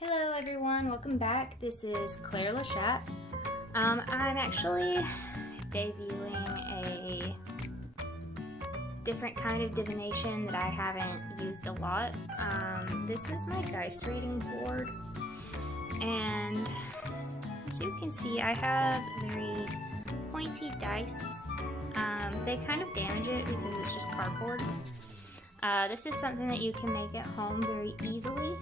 Hello everyone, welcome back. This is Claire Lachat. I'm actually debuting a different kind of divination that I haven't used a lot. This is my dice reading board, and as you can see I have very pointy dice. They kind of damage it because it's just cardboard. This is something that you can make at home very easily.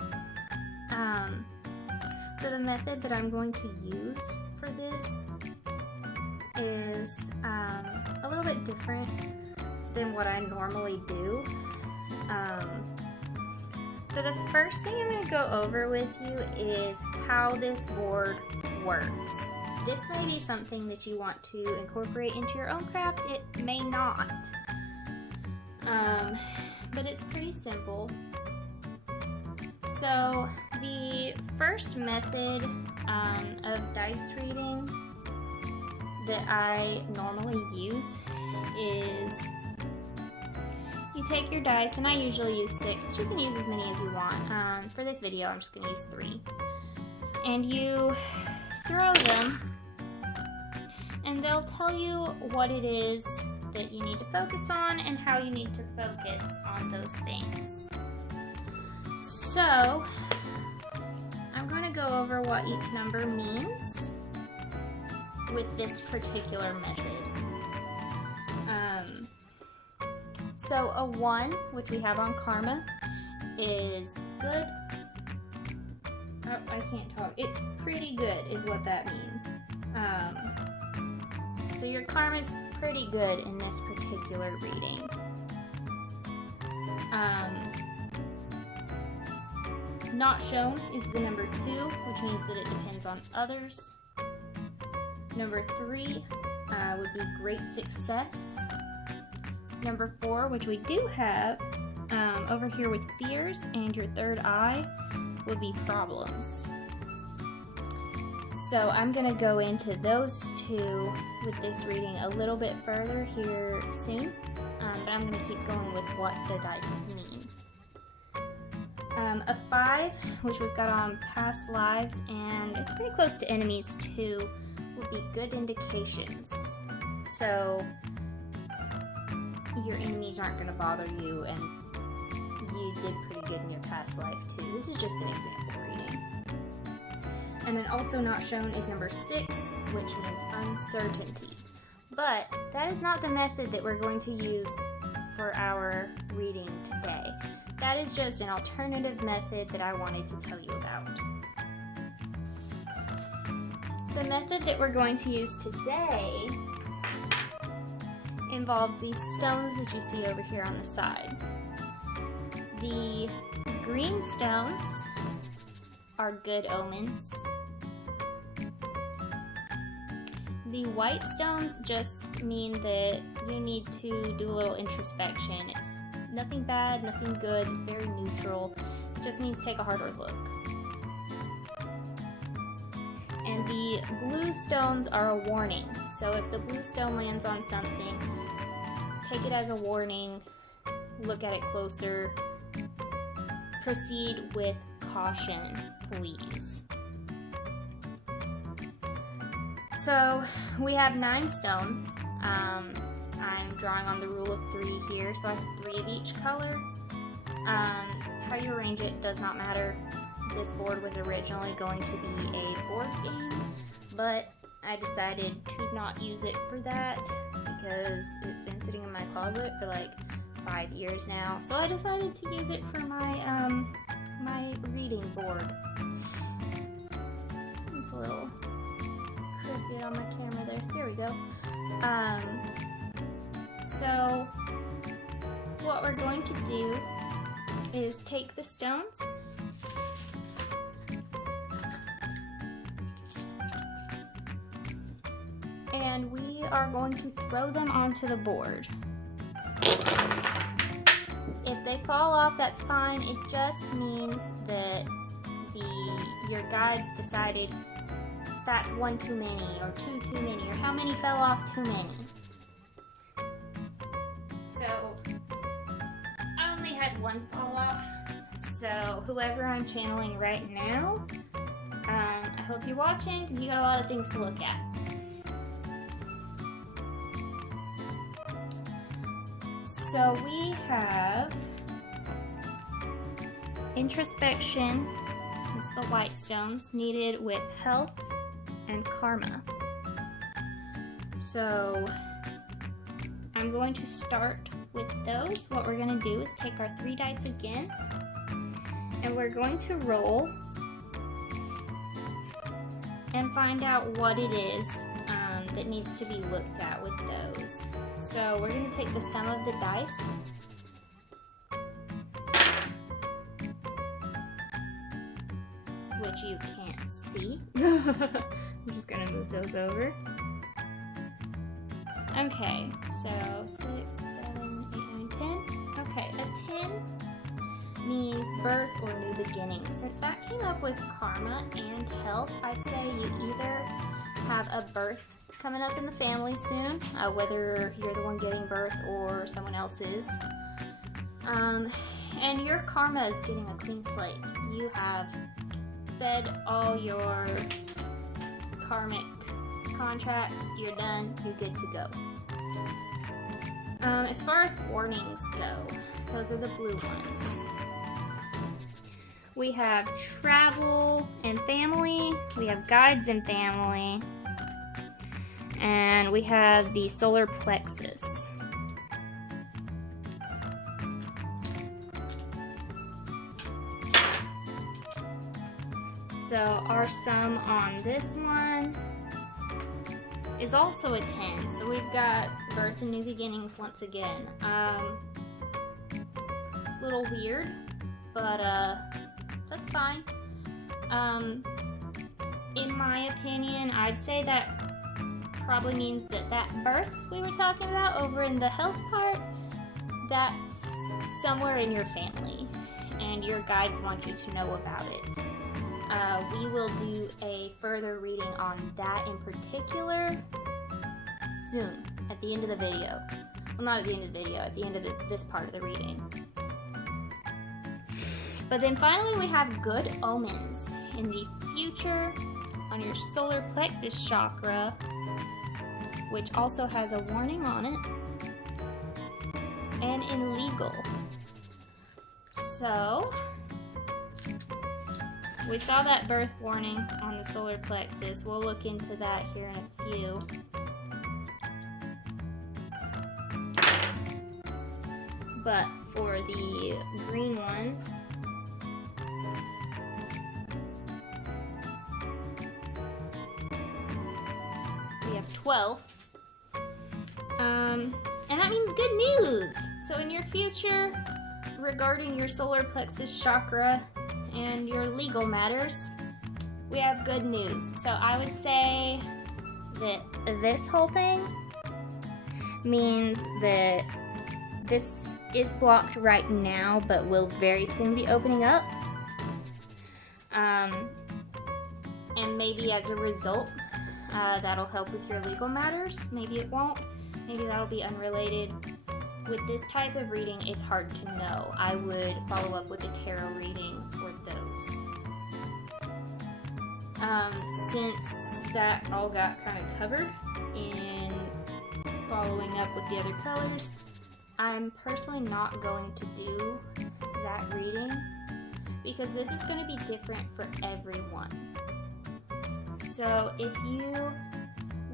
So the method that I'm going to use for this is a little bit different than what I normally do. So the first thing I'm going to go over with you is how this board works. This may be something that you want to incorporate into your own craft. It may not. But it's pretty simple. So the first method of dice reading that I normally use is you take your dice, and I usually use 6, but you can use as many as you want. For this video I'm just going to use 3. And you throw them, and they'll tell you what it is that you need to focus on and how you need to focus on those things. So, I'm going to go over what each number means with this particular method. So a 1, which we have on Karma, is good. Oh, I can't talk. It's pretty good is what that means. So your Karma is pretty good in this particular reading. Not shown is the number 2, which means that it depends on others. Number 3 would be great success. Number 4, which we do have over here with fears, and your third eye would be problems. So I'm going to go into those 2 with this reading a little bit further here soon, but I'm going to keep going with what the dice mean. A 5, which we've got on past lives, and it's pretty close to enemies too, would be good indications. So your enemies aren't going to bother you, and you did pretty good in your past life too. This is just an example reading. And then also not shown is number 6, which means uncertainty. But that is not the method that we're going to use for our reading today. That is just an alternative method that I wanted to tell you about. The method that we're going to use today involves these stones that you see over here on the side. The green stones are good omens. The white stones just mean that you need to do a little introspection. It's nothing bad, nothing good, it's very neutral. It just means take a harder look. And the blue stones are a warning. So if the blue stone lands on something, take it as a warning, look at it closer, proceed with caution, please. So we have 9 stones. I'm drawing on the rule of 3 here, so I have 3 of each color. How you arrange it does not matter. This board was originally going to be a board game, but I decided to not use it for that because it's been sitting in my closet for like 5 years now. So I decided to use it for my my reading board. It's a little crooked on my camera there. There we go. So what we're going to do is take the stones and we are going to throw them onto the board. If they fall off, that's fine. It just means that your guides decided that's 1 too many, or 2 too many, or how many fell off too many. So I only had 1 fall off, So whoever I'm channeling right now, I hope you're watching because you got a lot of things to look at. So we have introspection, it's the white stones, needed with health and karma. So I'm going to start with those. What we're going to do is take our 3 dice again, and we're going to roll and find out what it is that needs to be looked at with those. So we're going to take the sum of the dice. Which you can't see. I'm just going to move those over. Okay, so 6, 7, 8, 9, 10. Okay, a 10 means birth or new beginnings. Since that came up with karma and health, I'd say you either have a birth coming up in the family soon, whether you're the one getting birth or someone else is. And your karma is getting a clean slate. You have fed all your karmic contracts, you're done, you're good to go. As far as warnings go, those are the blue ones. We have travel and family, we have guides and family, and we have the solar plexus. So our sum on this one is also a 10. So we've got birth and new beginnings once again. Little weird, but that's fine. In my opinion, I'd say that probably means that birth we were talking about over in the health part, that's somewhere in your family, and your guides want you to know about it. We will do a further reading on that in particular soon, at the end of the video. Well, not at the end of the video, at the end of this part of the reading. But then finally we have good omens. In the future, on your solar plexus chakra, which also has a warning on it, and in legal. So, we saw that birth warning on the solar plexus. We'll look into that here in a few. But for the green ones, we have 12. And that means good news! So in your future, regarding your solar plexus chakra and your legal matters, we have good news. So I would say that this whole thing means that this is blocked right now, but will very soon be opening up. And maybe as a result, that'll help with your legal matters. Maybe it won't. Maybe that'll be unrelated. With this type of reading, it's hard to know. I would follow up with a tarot reading for those. Since that all got kind of covered in following up with the other colors, I'm personally not going to do that reading because this is going to be different for everyone. So if you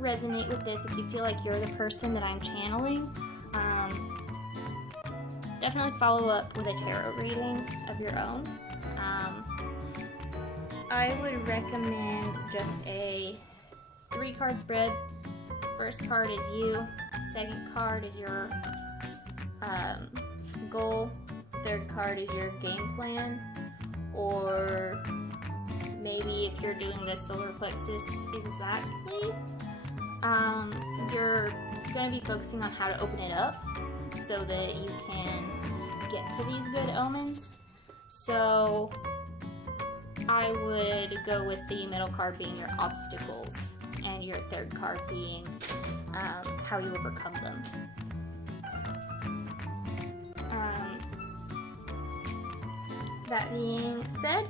resonate with this, if you feel like you're the person that I'm channeling, definitely follow up with a tarot reading of your own. I would recommend just a 3-card spread. First card is you, second card is your goal, third card is your game plan, or maybe if you're doing the solar plexus exactly, you're going to be focusing on how to open it up so that you can get to these good omens. So I would go with the middle card being your obstacles and your third card being how you overcome them. that being said,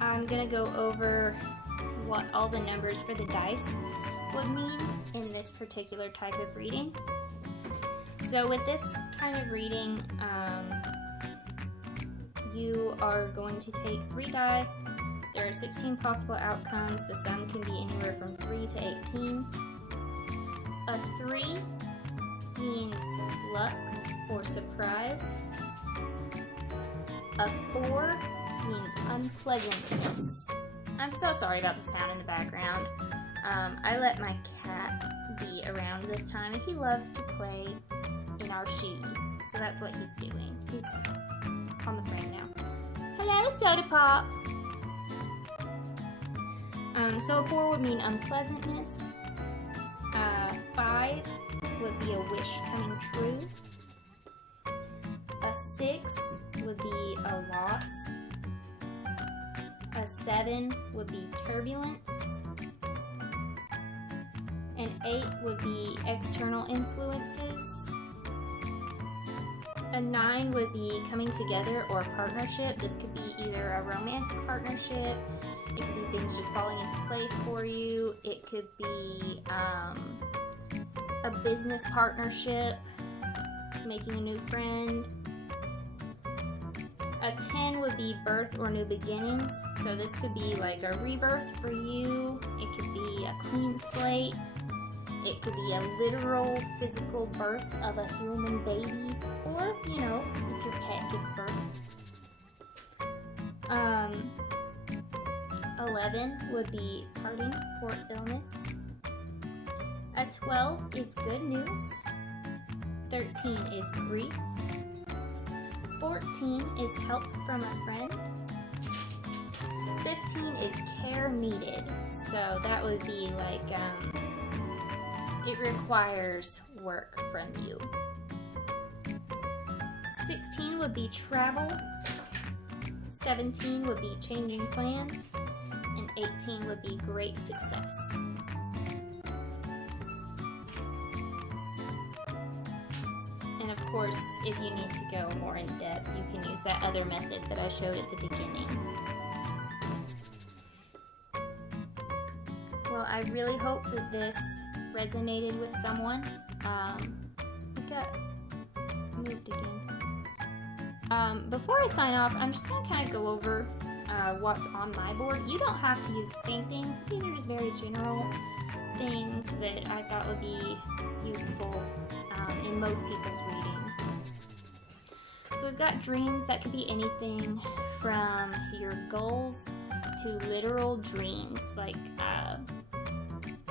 I'm gonna go over what all the numbers for the dice would mean in this particular type of reading. So with this kind of reading, you are going to take 3 die. There are 16 possible outcomes. The sum can be anywhere from 3 to 18. A 3 means luck or surprise. A 4 means unpleasantness. I'm so sorry about the sound in the background. I let my cat be around this time, and he loves to play in our shoes. So that's what he's doing. He's on the frame now. Hello, Soda Pop! So a 4 would mean unpleasantness. 5 would be a wish coming true. A 6 would be a loss. A 7 would be turbulence. An 8 would be external influences. A 9 would be coming together or partnership. This could be either a romantic partnership, it could be things just falling into place for you, it could be a business partnership, making a new friend. A 10 would be birth or new beginnings, so this could be like a rebirth for you, it could be a clean slate, it could be a literal physical birth of a human baby, or, you know, if your pet gives birth. 11 would be parting or illness. A 12 is good news. 13 is grief. 14 is help from a friend. 15 is care needed. So that would be like, it requires work from you. 16 would be travel. 17 would be changing plans. And 18 would be great success. And of course, if you need to go more in depth, you can use that other method that I showed at the beginning. Well, I really hope that this resonated with someone. It got moved again. Before I sign off, I'm just going to kind of go over what's on my board. You don't have to use the same things, but these are just very general things that I thought would be useful in most people's readings. So we've got dreams. That could be anything from your goals to literal dreams, like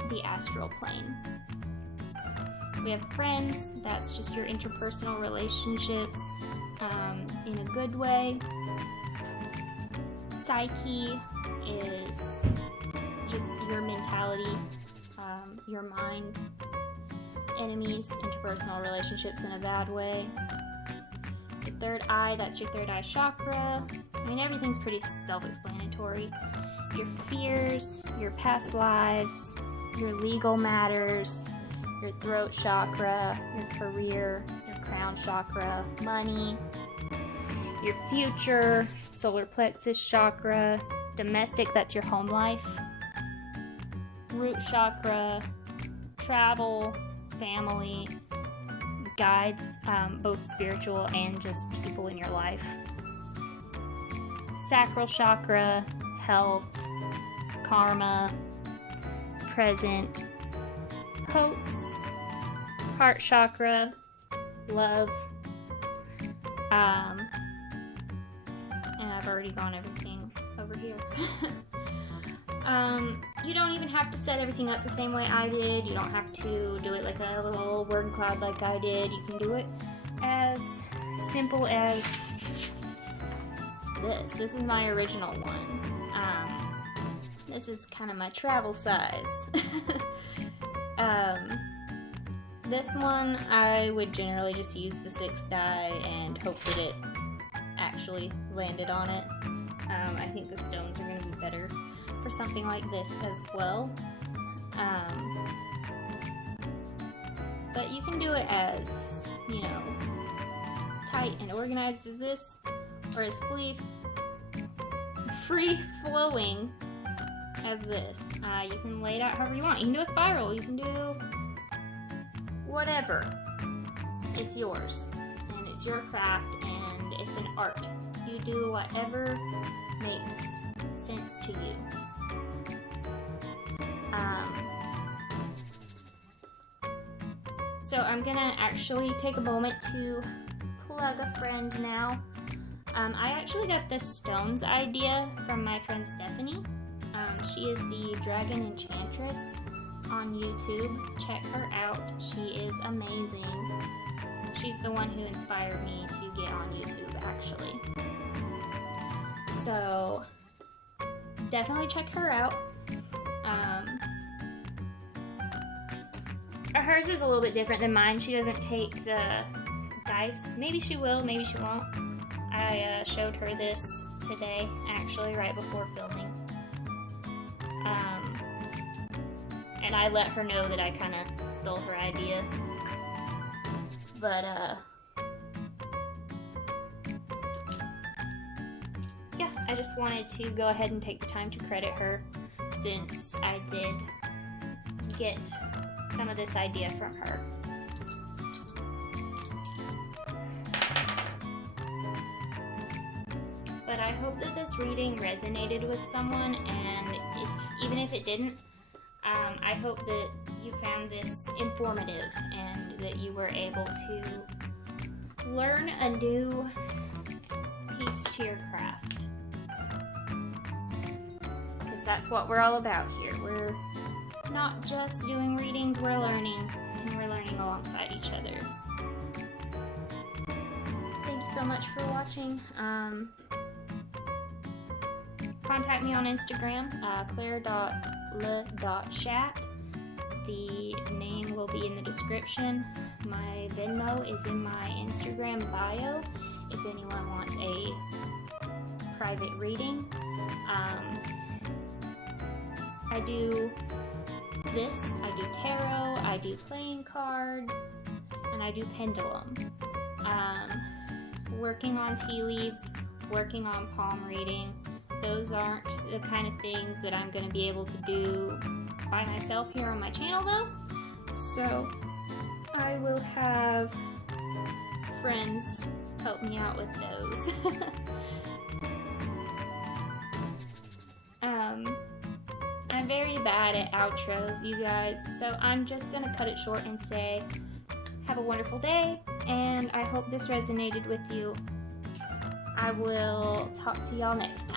the astral plane. We have friends. That's just your interpersonal relationships in a good way. Psyche is just your mentality, your mind. Enemies, interpersonal relationships in a bad way. The third eye, that's your third eye chakra. I mean, everything's pretty self-explanatory. Your fears, your past lives, your legal matters, your throat chakra, your career, your crown chakra, money, your future, solar plexus chakra, domestic, that's your home life, root chakra, travel, family, guides, both spiritual and just people in your life. Sacral chakra, health, karma, present, hopes, heart chakra, love, and I've already gone everything over here. You don't even have to set everything up the same way I did. You don't have to do it like a little word cloud like I did. You can do it as simple as this. This is my original one. This is kind of my travel size. This one, I would generally just use the 6 die and hope that it actually landed on it. I think the stones are going to be better for something like this as well. But you can do it as, you know, tight and organized as this, or as free-flowing as this. You can lay it out however you want. You can do a spiral, you can do whatever. It's yours, and it's your craft, and it's an art. You do whatever makes sense to you. So I'm gonna actually take a moment to plug a friend now. I actually got the stones idea from my friend Stephanie. She is the Dragon Enchantress on YouTube. Check her out. She is amazing. She's the one who inspired me to get on YouTube, actually. So definitely check her out. Hers is a little bit different than mine. She doesn't take the dice. Maybe she will, maybe she won't. I showed her this today, actually, right before filming. And I let her know that I kind of stole her idea. But, yeah, I just wanted to go ahead and take the time to credit her, since I did get some of this idea from her. But I hope that this reading resonated with someone, and even if it didn't, I hope that you found this informative and that you were able to learn a new piece to your craft. Because that's what we're all about here. We're not just doing readings, we're learning, and we're learning alongside each other. Thank you so much for watching. Contact me on Instagram, claire.le.chat. The name will be in the description. My Venmo is in my Instagram bio if anyone wants a private reading. I do this, I do tarot, I do playing cards, and I do pendulum. Working on tea leaves, working on palm reading. Those aren't the kind of things that I'm going to be able to do by myself here on my channel though. So I will have friends help me out with those. I'm very bad at outros, you guys, so I'm just going to cut it short and say, have a wonderful day, and I hope this resonated with you. I will talk to y'all next time.